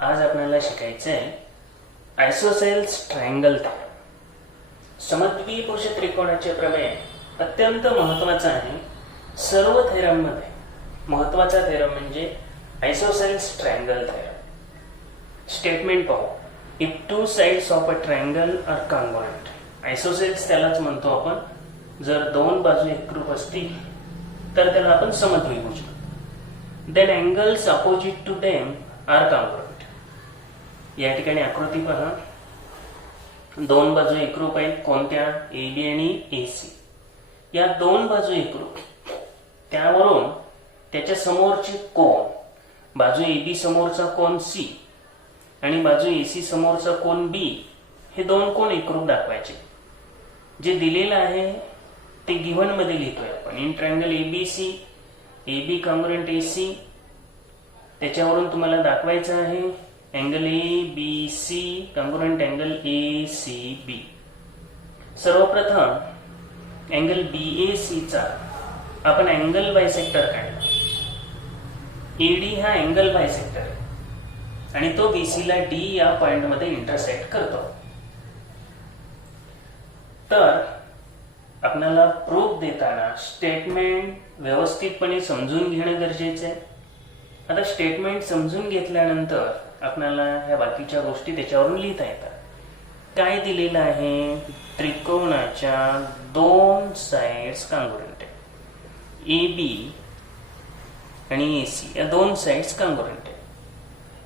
आज आपल्याला शिकायचं आहे आयसोसेल्स ट्रायंगल थेरम. समद्विभुज त्रिकोणाचे प्रमेय अत्यंत महत्वाचा आहे. सर्व थेरम मध्ये महत्वाचा थेरम म्हणजे आयसोसेल्स ट्रायंगल थेरम. स्टेटमेंट पाहू. If two sides of a triangle are congruent, isosceles त्यालाच म्हणतो आपण. जर दोन बाजू एकरूप असतील तर त्याला आपण समद्विभुज. Then angles opposite to them are congruent. या ठिकाणी आकृती पहा. दोन बाजू एकरूप आहेत. कोणत्या? ए बी आणि ए सी. या दोन बाजू एकरूप, त्यावरून त्याच्या समोरचे कोन, बाजू ए बी समोरचा कोन सी आणि बाजू ए सी समोरचा कोन बी, हे दोन कोन एकरूप दाखवायचे. जे दिलेलं आहे ते गिव्हन मध्ये लिहितोय आपण. In triangle A B C, A B congruent A C. त्याच्यावरून तुम्हाला दाखवायचं आहे angle A B C congruent angle A C B. सर्वप्रथम अँगल बी ए सी चा आपण अँगल बायसेक्टर काढला. एडी हा अँगल बायसेक्टर आहे आणि तो बीसी ला डी या पॉइंट मध्ये इंटरसेक्ट करतो. तर आपल्याला प्रूफ देताना स्टेटमेंट व्यवस्थितपणे समजून घेणं गरजेचं आहे. आता स्टेटमेंट समजून घेतल्यानंतर आपल्याला ह्या बाकीच्या गोष्टी त्याच्यावरून लिहिता येतात. काय दिलेलं आहे? त्रिकोणाच्या दोन साइड्स कॉन्ग्रुएंट आहे. ए बी आणि ए सी या दोन साइड्स कॉन्ग्रुएंट आहे.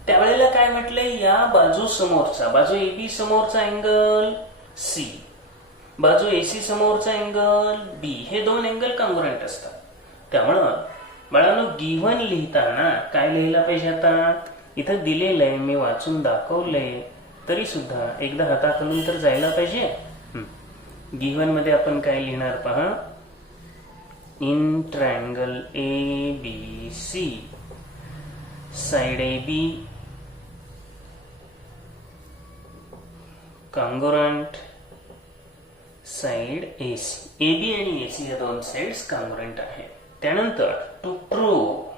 त्यावेळेला काय म्हटलंय? या बाजू समोरचा, बाजू ए बी समोरचा अँगल सी, बाजू ए सी समोरचा अँगल बी, हे दोन अँगल कॉन्ग्रुएंट असतात. त्यामुळं बाळांनो गिव्हन लिहिताना काय लिहिला पाहिजे? आता इथं दिलेलं आहे, मी वाचून दाखवलंय, तरी सुद्धा एकदा हाताखालून तर जायला पाहिजे. गिव्हन मध्ये आपण काय लिहिणार पहा. In triangle A B C, side A B congruent side A C. A B आणि ए सी या दोन साइड्स कॉन्ग्रुएंट आहेत. त्यानंतर टू प्रूव्ह,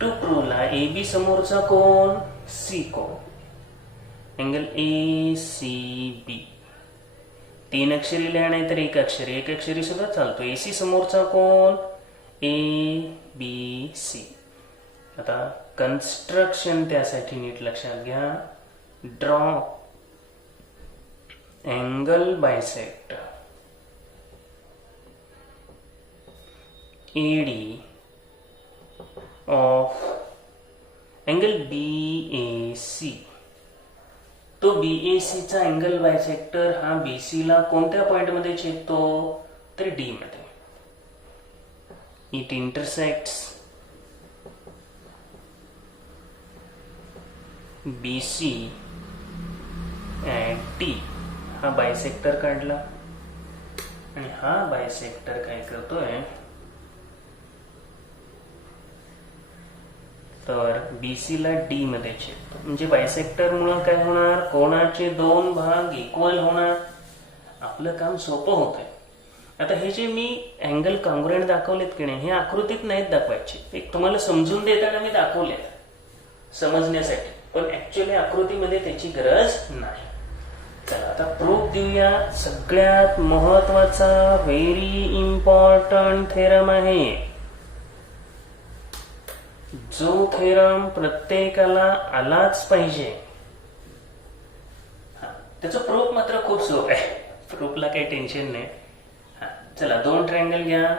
टू प्रूव्ह ला ए बी समोरचा कोन सी कोन, अँगल ए सी बी. तीन अक्षरी लिहा नाही तर एक अक्षरी, एक अक्षरी सुद्धा चालतो. ए सी समोरचा कोन ए बी सी. आता कन्स्ट्रक्शन त्यासाठी नीट लक्षात घ्या. Draw angle bisector AD of angle B A C. तो बी ए सी चा अँगल बायसेक्टर हा बी सी ला कोणत्या पॉइंट मध्ये छेदतो? तर डी मध्ये. It intersects B C at D. हा बायसेक्टर काढला आणि हा बायसेक्टर काय करतोय तर बीसी ला डी मध्ये छेदतो. म्हणजे बायसेक्टर मुळे काय होणार? कोणाचे दोन भाग इक्वल होणार. आपलं काम सोपं होतंय. आता हे जे मी अँगल कॉन्ग्रुएंट दाखवलेत की नाही, हे आकृतीत नाहीत दाखवायचे. एक तुम्हाला समजून देताना मी दाखवले समजण्यासाठी, पण ऍक्च्युअली आकृतीमध्ये त्याची गरज नाही. चला आता प्रूफ देऊया. सगळ्यात महत्वाचा व्हेरी इम्पॉर्टंट थेरम आहे, जो थेरम प्रत्येकाला आलाच पाहिजे. त्याचं प्रूफ मात्र खूप सोपं आहे. प्रूफला काही टेन्शन नाही. चला दोन ट्रायंगल घ्या.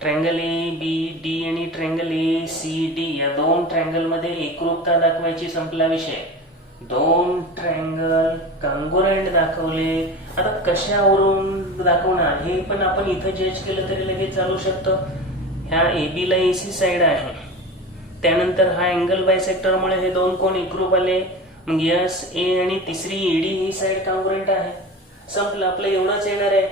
ट्रायंगल ए बी डी आणि ट्रायंगल ए सी डी या दोन ट्रायंगल मध्ये एकरूपता दाखवायची. संपला विषय. दोन ट्रायंगल कॉन्ग्रुएंट दाखवले. आता कशावरून दाखवणार हे पण आपण इथं जज केलं तरी लगेच चालू शकतं. ह्या ए बी ला ए सी साइड आहे. त्यानंतर हा अँगल बायसेक्टर मुळे हे दोन कोण एकरूप आले. मग यस ए आणि तिसरी एडी ही साइड कॉन्ग्रुएंट आहे. संपलं. आपलं एवढंच येणार आहे.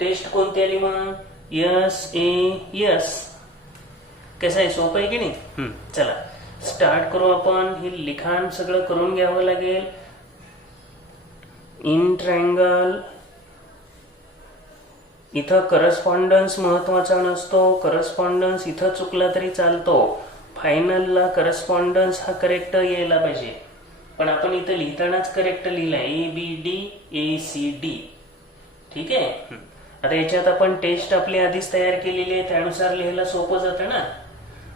टेस्ट कोणती आली मग? यस ए यस. कसं आहे? सोपं आहे की नाही? चला स्टार्ट करू आपण. हे लिखाण सगळं करून घ्यावं लागेल. इन ट्रायंगल इथं करस्पॉन्डन्स महत्वाचा नसतो. करस्पॉन्डन्स इथं चुकला तरी चालतो. फायनलला करस्पॉन्डन्स हा करेक्ट यायला पाहिजे. पण आपण इथं लिहितानाच करेक्ट लिहिलाय ABD ठीक आहे. आता याच्यात आपण टेस्ट आपली आधीच तयार केलेली आहे, त्यानुसार लिहायला सोपं जातं ना.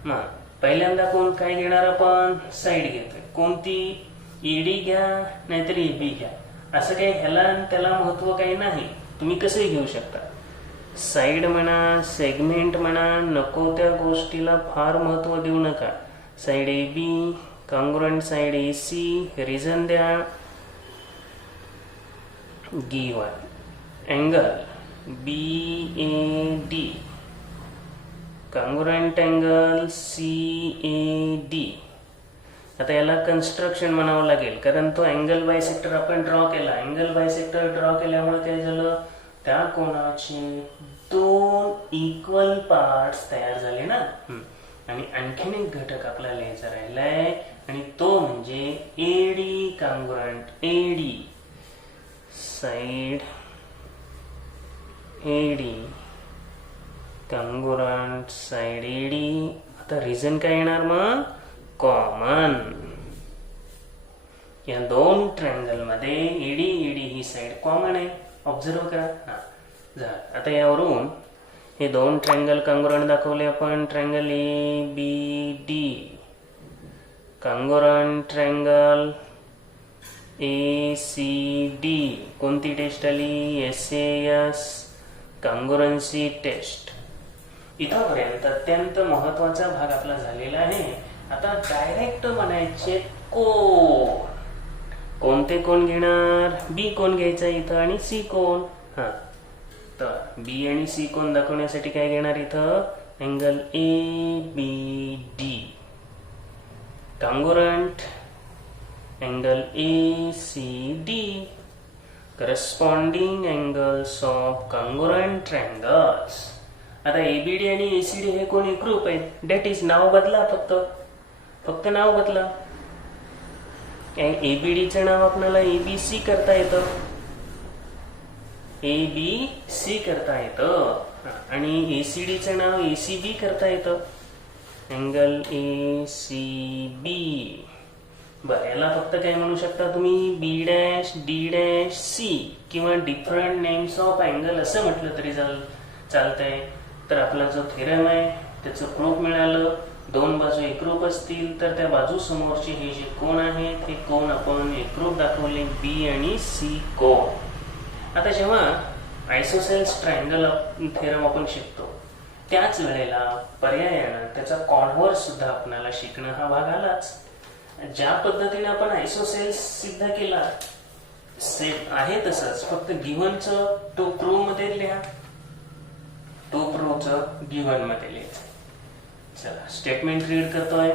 मग पहिल्यांदा काय घेणार आपण? साईड घेतोय. कोणती? ED घ्या नाहीतर AB घ्या. असं काही ह्याला त्याला महत्व काही नाही, तुम्ही कसंही घेऊ शकता. साईड म्हणा, सेगमेंट म्हणा, नको त्या गोष्टीला फार महत्व देऊ नका. Side AB, congruent side AC, reason द्या. Given angle BAD, congruent angle CAD. आता याला कन्स्ट्रक्शन म्हणावं लागेल, कारण तो अँगल बायसेक्टर आपण ड्रॉ केला. अँगल बायसेक्टर ड्रॉ केल्यामुळे काय झालं? त्या कोणाचे 2 इक्वल पार्ट्स तयार झाले ना. आणि आणखीन एक घटक आपल्याला लिहायचा राहिलाय, आणि तो म्हणजे AD congruent AD, side AD congruent side AD. आता रिझन काय येणार मग? कॉमन. या दोन ट्रायंगल मध्ये AD ही साइड कॉमन आहे. ऑब्झर्व करा. आता यावरून हे दोन ट्रायंगल कॉन्ग्रुएंट दाखवले आपण. Triangle ABD, congruent triangle ACD. कोणती टेस्ट आली? SAS congruency test. इथपर्यंत अत्यंत महत्वाचा भाग आपला झालेला आहे. आता डायरेक्ट म्हणायचे कोणते कोण घेणार? B कोण घ्यायचा इथं आणि C कोण. तर B आणि C कोण दाखवण्यासाठी काय घेणार इथं? Angle ABD congruent angle ACD, corresponding angles of congruent triangles. आता ABD आणि ACD हे कोण एकरूप आहेत. दॅट इज नाव बदला, फक्त नाव बदला. ABDचं नाव आपल्याला ABC करता येतं, ABC करता येतं. आणि ACDचं नाव ACB करता येतं, अँगल ACB. बरं, याला फक्त काय म्हणू शकता तुम्ही? B', D', C किंवा डिफरंट नेम्स ऑफ अँगल असं म्हटलं तरी चालतंय. तर आपला जो थेरम आहे त्याचं प्रूफ मिळालं. दोन बाजू एकरूप असतील तर त्या बाजू समोरचे हे जे कोण आहेत हे कोण आपण एकरूप दाखवले, B आणि C कोण. आता जेव्हा आयसोसेल्स ट्रायंगल थेरम आपण शिकतो त्याच वेळेला पर्यायानं त्याचा कॉन्व्हर्स सुद्धा आपल्याला शिकणं हा भाग आलाच. ज्या पद्धतीने आपण आयसोसेल्स सिद्ध केला सेम आहे तसंच, फक्त गिव्हनचं टू प्रूव्ह मध्ये लिहा, टू प्रूव्हचं गिव्हन मध्ये लिहायचं. चला स्टेटमेंट रीड करतोय.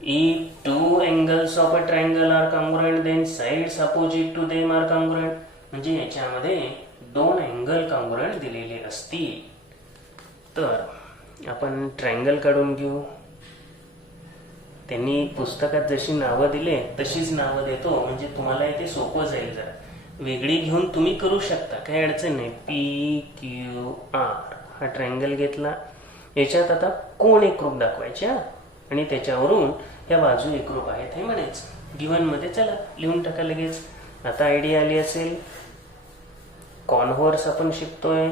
If two angles of a triangle are congruent, then sides opposite to them are congruent. म्हणजे याच्यामध्ये दोन अँगल कॉन्ग्रुएंट दिलेले असतील तर आपण ट्रायंगल काढून घेऊ. त्यांनी पुस्तकात जशी नावं दिले तशीच नावं देतो, म्हणजे तुम्हाला इथे सोपं जाईल. जरा वेगळी घेऊन तुम्ही करू शकता, काही अडचण नाही. PQR हा ट्रायंगल घेतला. याच्यात आता कोण एकरूप दाखवायचे आणि त्याच्यावरून या बाजू एकरूप आहेत हे म्हणायचं. गिव्हन मध्ये चला लिहून टाका लगेच. आता आयडिया आली असेल. कॉन्व्हर्स आपण शिकतोय.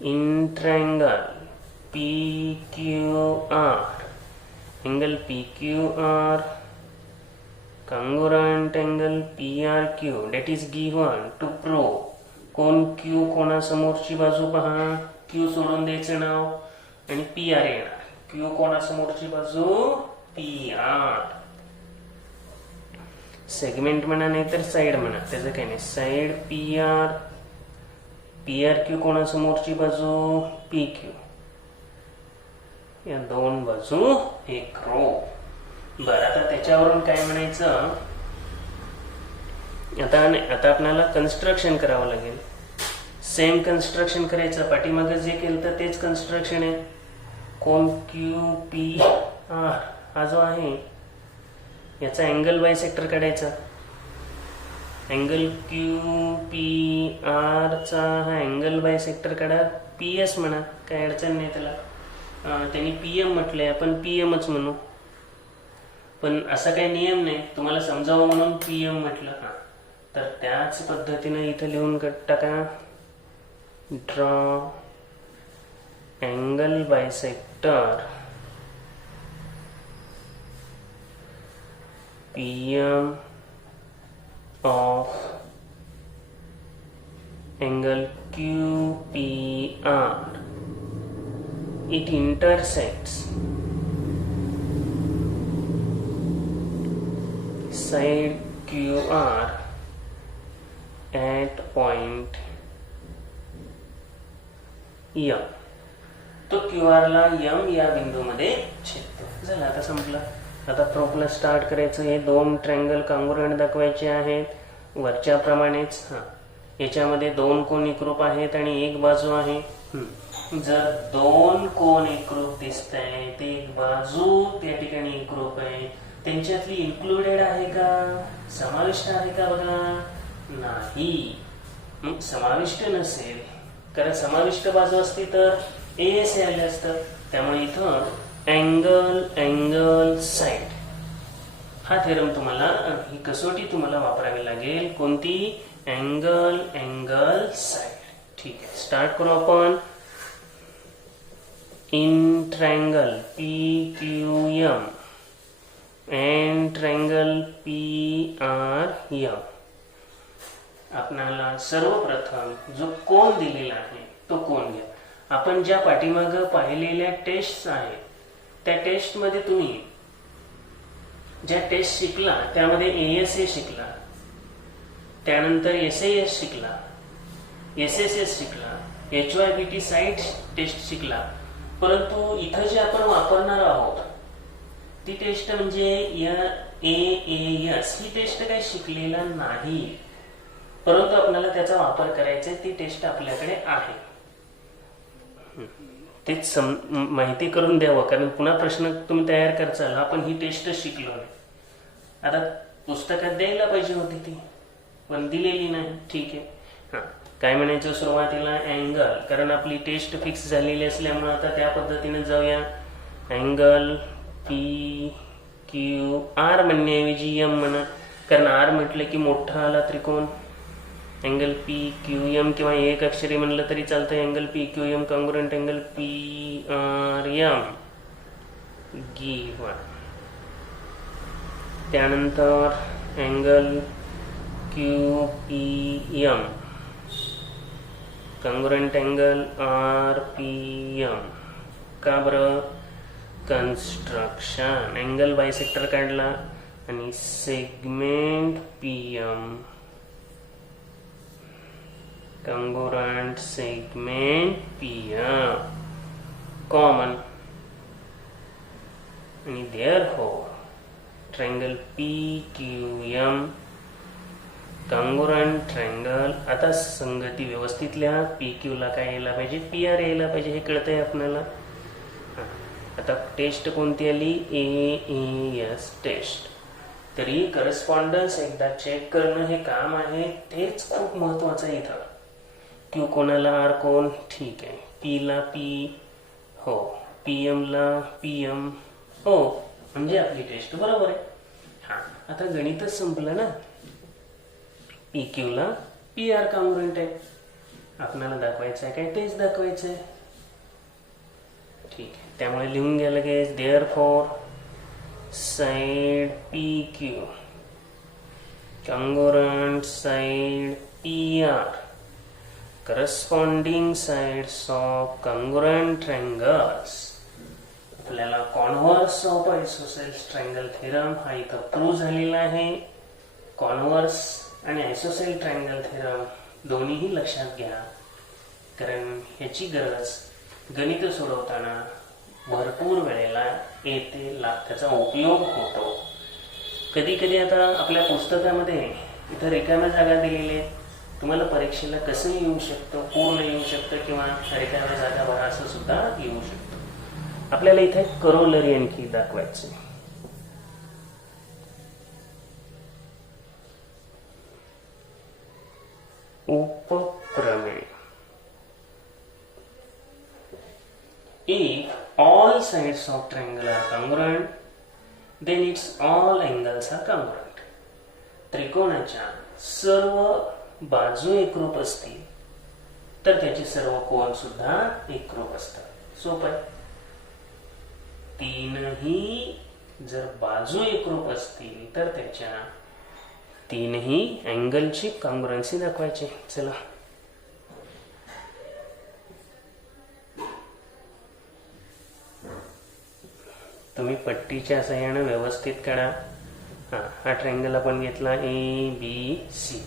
In triangle PQR, angle PQR congruent angle PRQ, that is given to prove कोण Q कोणासमोरची बाजू पहा. Q सोडून द्यायचं नाव आणि PR येणार. Q कोणासमोरची बाजू PR. सेगमेंट म्हणा नाही तर साइड म्हणा, त्याचं काही नाही. साइड PR, PRQ कोणासमोरची बाजू PQ. या दोन बाजू एक रो. बरं, आता त्याच्यावरून काय म्हणायचं? आता आपल्याला कन्स्ट्रक्शन करावं लागेल. सेम कन्स्ट्रक्शन करायचं. पाठीमागे जे केलं तर तेच कन्स्ट्रक्शन आहे. कोण QPR हा जो आहे याचा अँगल बायसेक्टर काढायचा. अँगल क्यू पी आरचा हा अँगल बायसेक्टर काढा, पी एस म्हणा, काय अडचण नाही त्याला. त्यांनी पी एम म्हटलंय, आपण पी एमच म्हणू. पण असा काही नियम नाही, तुम्हाला समजावं म्हणून पी एम म्हटलं. हां, तर त्याच पद्धतीने इथं लिहून टाका, draw angle bisector PM of angle QPR. It intersects side QR at point M. तो QR ला M या बिंदूमध्ये छेदतो. झालं, आता संपलं. आता प्रोपला स्टार्ट करायचं. हे दोन ट्रँगल काँग्रुएंट दाखवायचे आहेत वरच्या प्रमाणेच. हां, याच्यामध्ये दोन कोन एकरूप आहेत आणि एक बाजू आहे. जर दोन कोन एकरूप दिसत आहे, ते एक बाजू त्या ठिकाणी एकरूप आहे, त्यांच्यातली इन्क्लुडेड आहे का, समाविष्ट आहे का बघा, नाही. मग समाविष्ट नसेल, कारण समाविष्ट बाजू असती तर एस आले असतं. त्यामुळे इथं अँगल अँगल साइड हा थेरम तुम्हाला, ही कसोटी तुम्हाला वापरावी लागेल. कोणती, अँगल अँगल साइड. ठीक आहे, स्टार्ट करू आपण. In triangle P Q M and triangle P R M, आपल्याला सर्वप्रथम जो कोन दिलेला आहे तो कोन घ्या. आपण ज्या पाठीमागं पाहिलेल्या टेस्ट आहेत त्या टेस्ट मध्ये तुम्ही ज्या टेस्ट शिकला त्यामध्ये ASA शिकला, त्यानंतर SAS शिकला, SSS शिकला, HYBT साइड टेस्ट शिकला. परंतु इथं जे आपण वापरणार आहोत ती टेस्ट म्हणजे या AAS ही टेस्ट काही शिकलेला नाही, परंतु आपल्याला त्याचा वापर करायचा आहे. ती टेस्ट आपल्याकडे आहे, तेच माहिती करून द्यावं, कारण पुन्हा प्रश्न तुम्ही तयार करचाल. आपण ही टेस्ट शिकलो नाही, आता पुस्तकात द्यायला पाहिजे होती ती, पण दिलेली नाही. ठीक आहे. हां, काय म्हणायचं सुरुवातीला, अँगल, कारण आपली टेस्ट फिक्स झालेली असल्यामुळे आता त्या पद्धतीने जाऊया. अँगल पी क्यू आर म्हणण्याऐवजी एम म्हणा, कारण आर म्हटलं की मोठा आला त्रिकोण. अँगल पी क्यू एम किंवा एक अक्षरी म्हणलं तरी चालतं. Angle P Q M congruent angle P R M given. त्यानंतर angle Q P M congruent angle R P M. का बरं, कन्स्ट्रक्शन. अँगल बायसेक्टर काढला आणि segment P M congruent segment PM common, and therefore triangle PQM congruent triangle. आता संगती व्यवस्थित लिहा. PQ ला काय यायला पाहिजे, PR यायला पाहिजे, हे कळतंय आपल्याला. आता टेस्ट कोणती आली, AAS टेस्ट. तरी करस्पॉन्डन्स एकदा चेक करणं हे काम आहे, तेच खूप महत्वाचं आहे. इथं क्यू कोणाला, आर कोण, ठीक आहे. पी ला पी हो, PM ला PM हो, म्हणजे आपली टेस्ट बरोबर आहे. हा, आता गणितच संपलं ना. PQ ला PR कॉन्ग्रुएंट आहे, आपल्याला दाखवायचं आहे काय, तेच दाखवायचं आहे. ठीक आहे, त्यामुळे लिहून घ्या लगेच. Therefore side PQ congruent side PR corresponding sides of congruent triangles. आपल्याला converse of isosceles triangle theorem हा इथं प्रूव्ह झालेला आहे. कॉन्व्हर्स आणि आयसोसेल ट्रायंगल थेरम दोन्हीही लक्षात घ्या, कारण ह्याची गरज गणित सोडवताना भरपूर वेळेला येते, त्याचा उपयोग होतो. कधी कधी आता आपल्या पुस्तकामध्ये इथं रिकाम्या जागा दिलेल्या आहेत, तुम्हाला परीक्षेला कसं येऊ शकतं, पूर्ण येऊ शकतं किंवा रिकाम्या जागा भरा असं सुद्धा येऊ शकतं. आपल्याला इथे करोलरी आणखी दाखवायचं. उपप्रमेय. If all sides of triangle are congruent, then its all angles are congruent. त्रिकोणाच्या सर्व बाजू एकरूप असतील तर त्याचे सर्व कोन सुद्धा एकरूप असतात. सोपं आहे. तीनही जर बाजू एकरूप असतील तर त्याच्या तीनही अँगलची कॉन्ग्रुएन्सी दाखवायची. चला, तुम्ही पट्टीच्या सहाय्याने व्यवस्थित काढा. हा ट्रायंगल आपण घेतला ABC.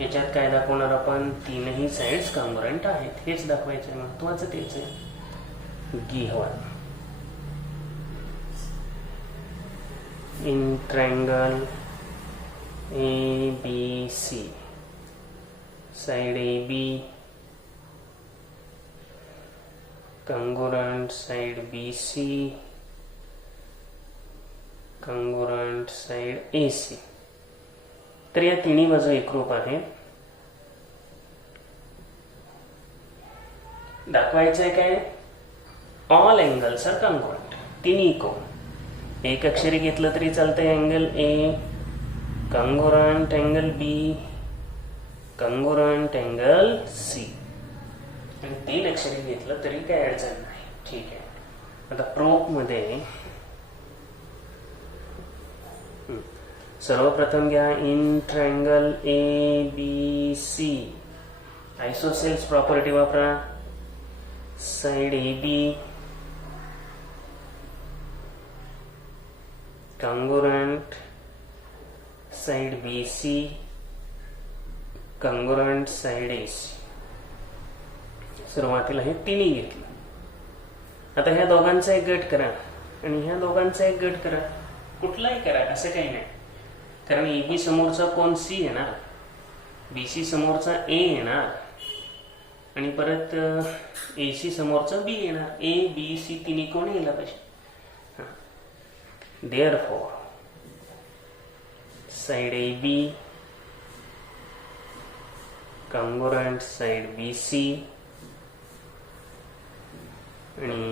याच्यात काय दाखवणार आपण? तीनही साइड्स कॉन्ग्रुएंट आहेत हेच दाखवायचे. महत्वाचं तेच आहे. Given in triangle ABC, side AB congruent, side BC congruent, side AC. तर या तिन्ही बाजू एकरूप आहेत. दाखवायचंय काय? All angles are congruent. तिन्ही कोन एक अक्षरी घेतलं तरी चालतंय. Angle A congruent, angle B congruent, angle C. आणि तीन अक्षरी घेतलं तरी काय अडचण नाही. ठीक आहे. आता प्रूफ मध्ये सर्वप्रथम घ्या इन ट्रायंगल ABC आयसोसेल्स प्रॉपर्टी वापरा. Side AB congruent, side BC congruent, side AC. सुरुवातीला हे तिन्ही घेतलं. आता ह्या दोघांचा एक गट करा आणि ह्या दोघांचा एक गट करा. कुठलाही करा, असं काही नाही. कारण AB समोरचा कोण C येणार, BC समोरचा A येणार आणि परत AC समोरचा B येणार. A B C तिन्ही कोण यायला पाहिजे. Therefore, side AB congruent, side BC आणि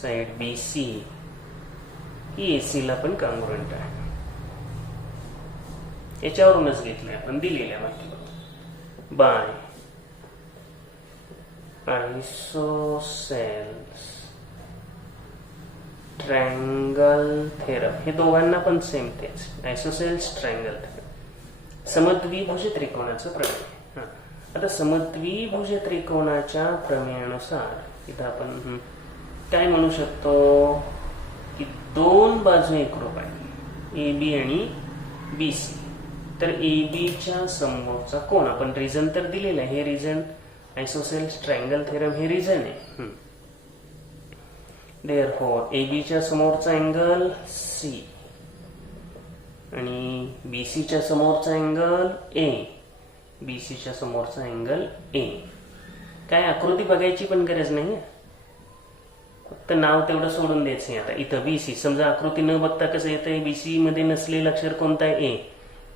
साइड BC ही AC ला पण कॉन्ग्रुएंट आहे. याच्यावरूनच घेतलंय आपण दिलेल्या माहितीवर. By isosceles triangle theorem. हे दोघांना पण सेम तेच. आयसोसेल्स ट्रायंगल थेरम समद्विभुज त्रिकोणाचं प्रमेय. आता समद्विभुज त्रिकोणाच्या प्रमेयानुसार इथं आपण काय म्हणू शकतो की दोन बाजू एकरूप आहे AB आणि BC. तर AB च्या समोरचा कोन आपण रिजन तर दिलेला आहे. हे रिजन आयसोसेल्स ट्रायंगल थेरम हे रिजन आहे. Therefore, AB च्या समोरचा अँगल C आणि BC च्या समोरचा अँगल A, BC च्या समोरचा अँगल A. काय आकृती बघायची पण गरज नाही. फक्त नाव तेवढं सोडून द्यायचं. आता इथं BC समजा आकृती न बघता कसं येतंय, BC मध्ये नसलेलं अक्षर कोणतं आहे? A.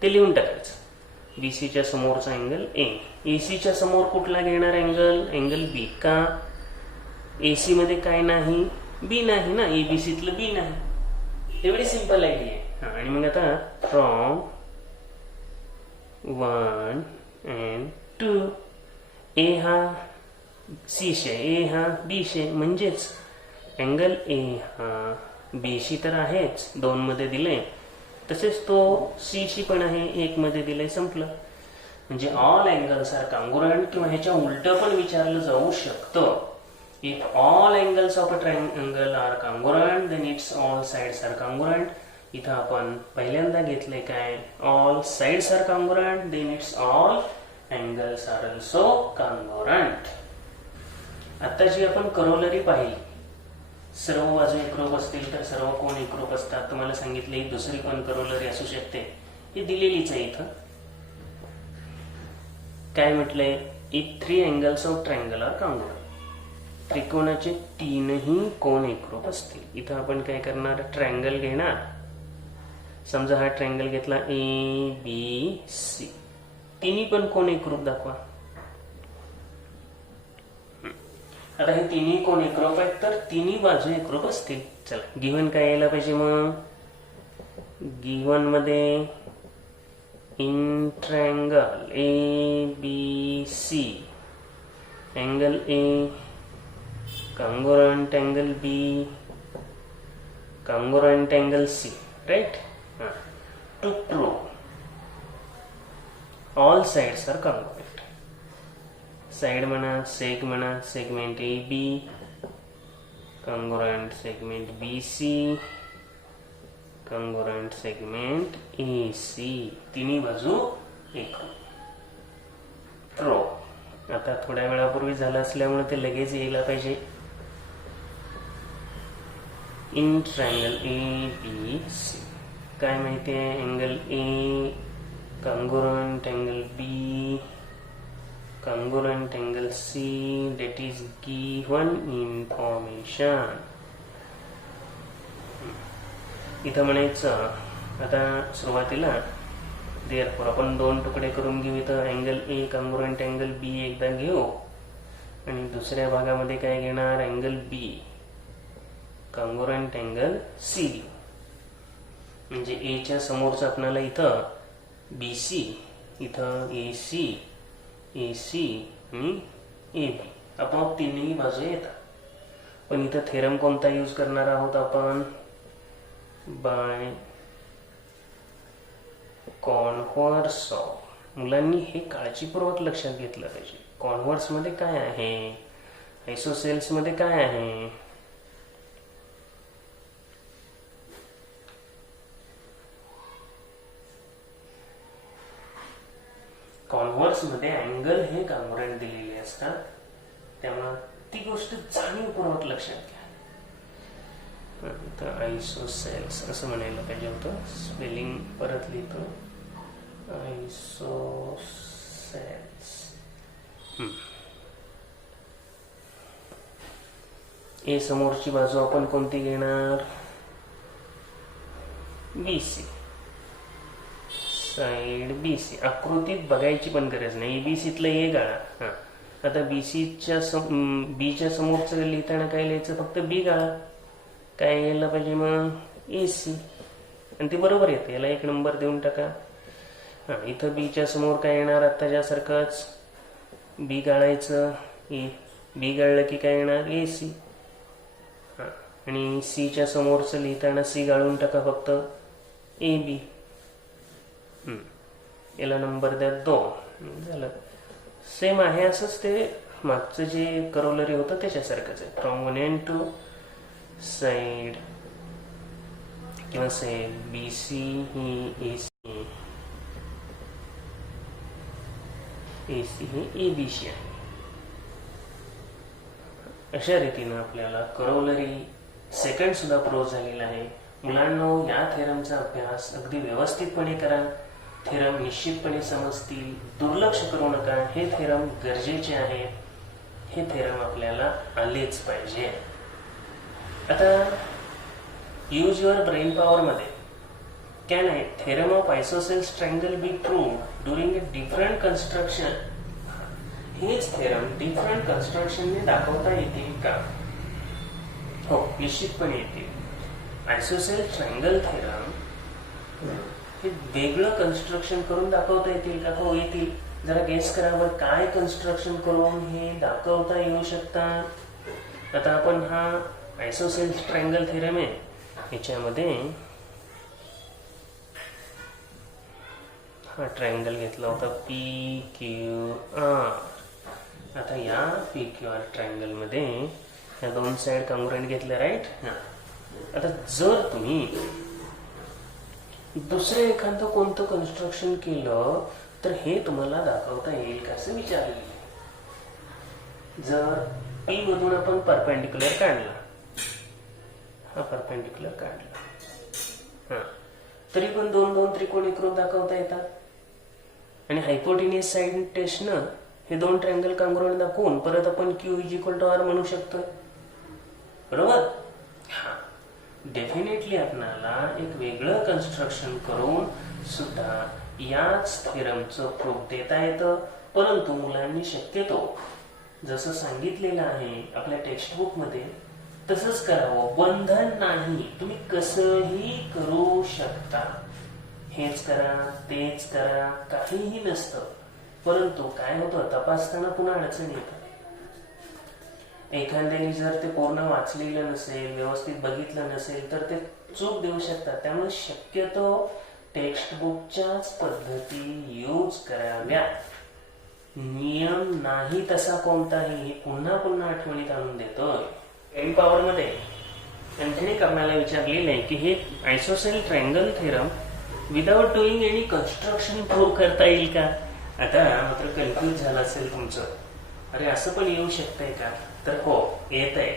ते लिहून टाकायचं. BC च्या समोरचा अँगल A. AC च्या समोर कुठला घेणार अँगल? Angle B. का? AC मध्ये काय नाही? B नाही ना. ABCतलं B नाही. एवढी सिंपल आयडिया आहे. आणि मग आता फ्रॉम 1 and 2 A हा C शे, A हा B शे, म्हणजेच अँगल A हा B शी तर आहेच, 2 मध्ये दिले. तसेच तो C शी पण आहे, 1 मध्ये दिले. संपलं. म्हणजे ऑल अँगल्स आर कॉन्ग्रुएंट. किंवा ह्याच्या उलट पण विचारलं जाऊ शकतं. If all angles of a triangle are congruent, then its all sides are congruent. इथं आपण पहिल्यांदा घेतले काय? All sides are congruent, then its all angles are also congruent. आता जी आपण करोलरी पाहिली, सर्व बाजू एकरूप असतील तर सर्व कोण एकरूप असतात. तुम्हाला सांगितले दुसरी पण करोलरी असू शकते. ही दिलेलीच आहे. इथं काय म्हटलंय? If 3 angles of triangle are congruent. त्रिकोणाचे तीनही कोण एकरूप असतील. इथं आपण काय करणार? ट्रायंगल घेणार, समजा हा ट्रायंगल घेतला ए बी सी, तिन्ही पण कोण एकरूप दाखवा. आता हे तिन्ही कोण एकरूप आहेत तर तिन्ही बाजू एकरूप असतील. चला गिव्हन काय यायला पाहिजे मग. गिव्हन मध्ये in triangle A B C angle A congruent angle B congruent angle C, right? To prove all sides are congruent. Side म्हणा, seg म्हणा, segment AB congruent segment BC congruent segment AC, तिन्ही बाजू एकरूप. Prove. आता थोड्या वेळापूर्वी झालं असल्यामुळे ते लगेच यायला पाहिजे. In triangle A B C काय माहिती आहे. Angle A congruent angle B congruent angle C, that is given information. इथं म्हणायचं आता सुरुवातीला देअरफॉर आपण दोन तुकडे करून घेऊ. इथं एंगल ए कॉन्ग्रुएंट एंगल बी एकदा घेऊ आणि दुसऱ्या भागामध्ये काय घेणार, angle B congruent angle C. म्हणजे ए च्या समोरचं आपल्याला इथं बी सी, इथं ए सी, ए सी आणि ए बी आपोआप तिन्ही बाजू येतात. पण इथं थेरम कोणता यूज करणार आहोत आपण, बाय कॉन्व्हर्स ऑफ. मुलांनी हे काळजीपूर्वक लक्षात घेतलं पाहिजे. कॉन्व्हर्स मध्ये काय आहे, आयसोसेल्स मध्ये काय आहे. कॉन्व्हर्स मध्ये अँगल हे कॉन्ग्रुएंट दिलेले असतात, त्यामुळे ती गोष्ट जाणीवपूर्वक लक्षात घ्या. तर आयसोसेल्स असं म्हणायला पाहिजे होतं. स्पेलिंग परत लिहितो, आयसोसेल्स. ए समोरची बाजू आपण कोणती घेणार, बीसी, साइड बीसी. आकृतीत बघायची पण गरज नाही, एबीसीतलं ए गाळा. आता बीसीच्या बीच्या समोरचं लिहिताना काय लिहायचं, फक्त बी गाळा. काय यायला पाहिजे मग, एसी. आणि ते बरोबर येते, याला 1 नंबर देऊन टाका. इथं बीच्या समोर काय येणार, आता ज्यासारखंच बी गाळायचं, बी गाळलं की काय येणार, एसी. आणि सीच्या समोरचं लिहिताना सी गाळून टाका फक्त, ए बी. याला नंबर द्या 2. झालं. सेम आहे असंच ते मागचं जे करोलरी होतं त्याच्यासारखंच आहे. From one and two side किंवा साइड बी सी ही एसी, एसी ही ए बी सी आहे. अशा रीतीनं आपल्याला करोलरी सेकंड सुद्धा प्रूव्ह झालेला आहे. मुलांनो, या थेरमचा अभ्यास अगदी व्यवस्थितपणे करा. थेरम निश्चितपणे समजतील, दुर्लक्ष करू नका. हे थेरम गरजेचे आहे, हे थेरम आपल्याला आलेच पाहिजे. आता यूज युअर ब्रेन पॉवर मध्ये can I theorem of isosceles triangle be proved during a different construction. हेच थेरम डिफरंट कन्स्ट्रक्शनने दाखवता येतील का, हो निश्चितपणे येतील. आयसोसेल्स ट्रायंगल थेरम हे वेगळं कन्स्ट्रक्शन करून दाखवता येतील का, हो येतील. जरा गेस करा बरं, काय कन्स्ट्रक्शन करून हे दाखवता येऊ शकतात. आता आपण हा आयसोसेल्स ट्रायंगल थेरम आहे, याच्यामध्ये हा ट्रायंगल घेतला होता पी क्यू आर. आता या पी क्यू आर ट्रायंगल मध्ये ह्या 2 साइड कॉन्ग्रुएंट घेतल्या, राईट. आता जर तुम्ही दुसरे एखादं कोणतं कन्स्ट्रक्शन केलं तर हे तुम्हाला दाखवता येईल का असं विचारलं. जर पी मधून आपण परपेंडिक्युलर काढला, हा परपेंडिक्युलर काढला, तरी पण 2 त्रिकोण एकरूप दाखवता येतात. आणि हायपोटेनियस साइड टेस्टनं हे 2 ट्रायंगल कॉन्ग्रुएंट दाखवून परत आपण Q is equal to R म्हणू शकतो, बरोबर. डेफिनेटली आपल्याला एक वेगळं कन्स्ट्रक्शन करून सुद्धा याच थेरमचं प्रूफ देता येतं. परंतु मुलांनी शक्यतो जसं सांगितलेलं आहे आपल्या टेक्स्टबुक मध्ये तसंच करावं. बंधन नाही, तुम्ही कसंही करू शकता. हेच करा तेच करा काहीही नसतं. परंतु काय होतं, तपासताना पुन्हा अडचण येतात. एखाद्याने जर ते पूर्ण वाचलेलं नसेल, व्यवस्थित बघितलं नसेल तर ते चूक देऊ शकतात. त्यामुळे शक्यतो टेक्स्टबुकच्याच पद्धती यूज कराव्या. नियम नाही तसा कोणताही पुन्हा पुन्हा आठवणीत आणून देतोय. एन पॉवर मध्ये अँथनी कर्नाला विचारलेलं आहे की हे isosceles triangle theorem without doing any construction prove करता येईल का. आता मात्र कन्फ्यूज झालं असेल तुमचं, अरे असं पण येऊ शकतंय का. तर हो, येत आहे.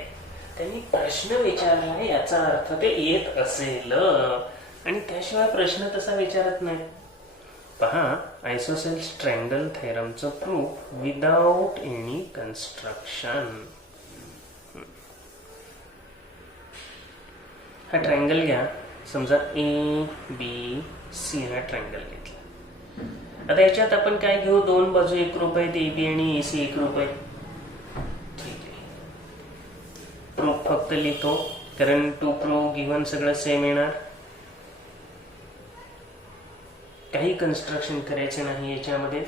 त्यांनी प्रश्न विचारला आहे याचा अर्थ ते येत असेल, आणि त्याशिवाय प्रश्न तसा विचारत नाही. पहा, आयसोसेल्स ट्रायंगल थेरमचं प्रूफ विदाउट एनी कन्स्ट्रक्शन. हा ट्रायंगल घ्या, समजा ABC हा ट्रायंगल घेतला. आता याच्यात आपण काय घेऊ, दोन बाजू एकरूप आहेत, AB आणि AC एकरूप आहेत. ठीक आहे, प्रूफ फक्त लिहितो कारण टू प्रूफ गिव्हन सगळं सेम येणार. काही कन्स्ट्रक्शन करायचं नाही याच्यामध्ये.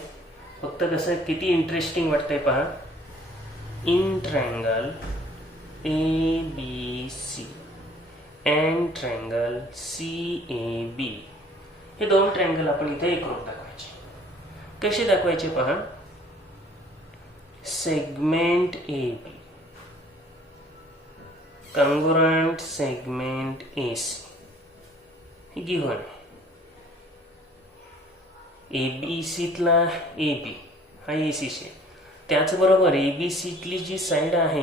फक्त कसं किती इंटरेस्टिंग वाटतंय पहा. In triangle ABC and triangle CAB हे दोन ट्रायंगल आपण इथे एकरूप दाखवायचे. कसे दाखवायचे पहा. Segment AB congruent segment AC हे गिव्हन आहे. ABCतला AB हा AC शेप, त्याचबरोबर ABCतली जी साईड आहे,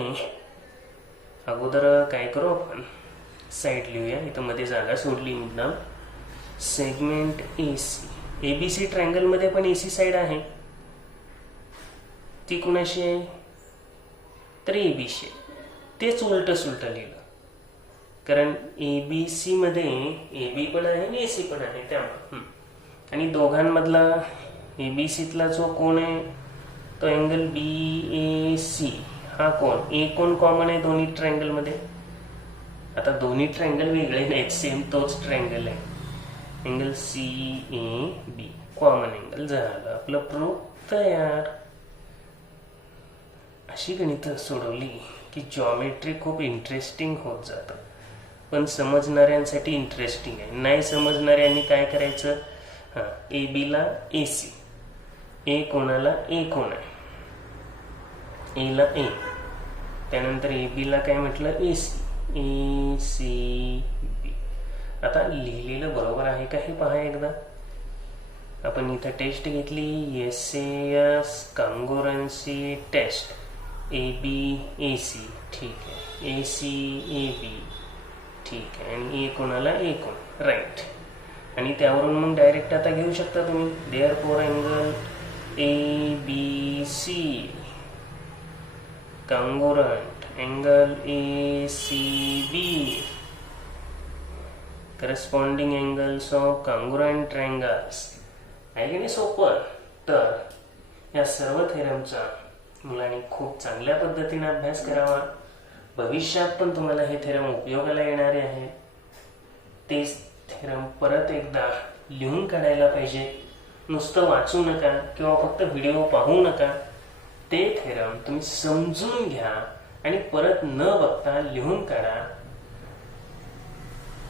अगोदर काय करू आपण साईड लिहूया. इथं मध्ये जागा सोडली मुद्दाम. सेगमेंट AC, ABC ट्रायंगल मध्ये पण AC साईड आहे. ती कुणाशी आहे तर AB शी. तेच उलट सुलट लिहिलं कारण ABC मध्ये AB पण आहे आणि AC पण आहे. त्यामुळे आणि दोघांमधला ABCतला जो कोण आहे तो अँगल BAC हा कोण, ए कोण कॉमन आहे दोन्ही ट्रायंगल मध्ये. आता दोन्ही ट्रायंगल वेगळे नाहीत, सेम तोच ट्रायंगल आहे. अँगल CAB कॉमन अँगल झालं, आपलं प्रूफ तयार. अशी गणित सोडवली की जॉमेट्री खूप इंटरेस्टिंग होत जातं. पण समजणाऱ्यांसाठी इंटरेस्टिंग आहे. नाही समजणाऱ्यांनी काय करायचं, AB ला AC, ए कोणाला ए कोण आहे, ए ला ए, त्यानंतर AB ला काय म्हटलं AC, ACB. आता लिहिलेलं बरोबर आहे का हे पहा एकदा. आपण इथं टेस्ट घेतली, SAS कॉन्ग्रुएन्सी टेस्ट, ABAC ठीक आहे, ACAB ठीक आहे, आणि ए कोणाला ए कोण, राईट. आणि त्यावरून मग डायरेक्ट आता घेऊ शकता तुम्ही. Therefore angle ABC congruent angle ACB corresponding angles of congruent triangles. आहे की नाही सोपं. तर या सर्व थेरमचा मुलांनी खूप चांगल्या पद्धतीने अभ्यास करावा. भविष्यात पण तुम्हाला हे थेरम उपयोगाला येणारे आहे. तेच थेरम परत एकदा लिहून काढायला पाहिजे. नुसतं वाचू नका किंवा फक्त व्हिडिओ पाहू नका. ते थेरम तुम्ही समजून घ्या आणि परत न बघता लिहून काढा.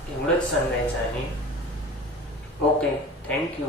एवढंच सांगायचं आहे. Okay, thank you.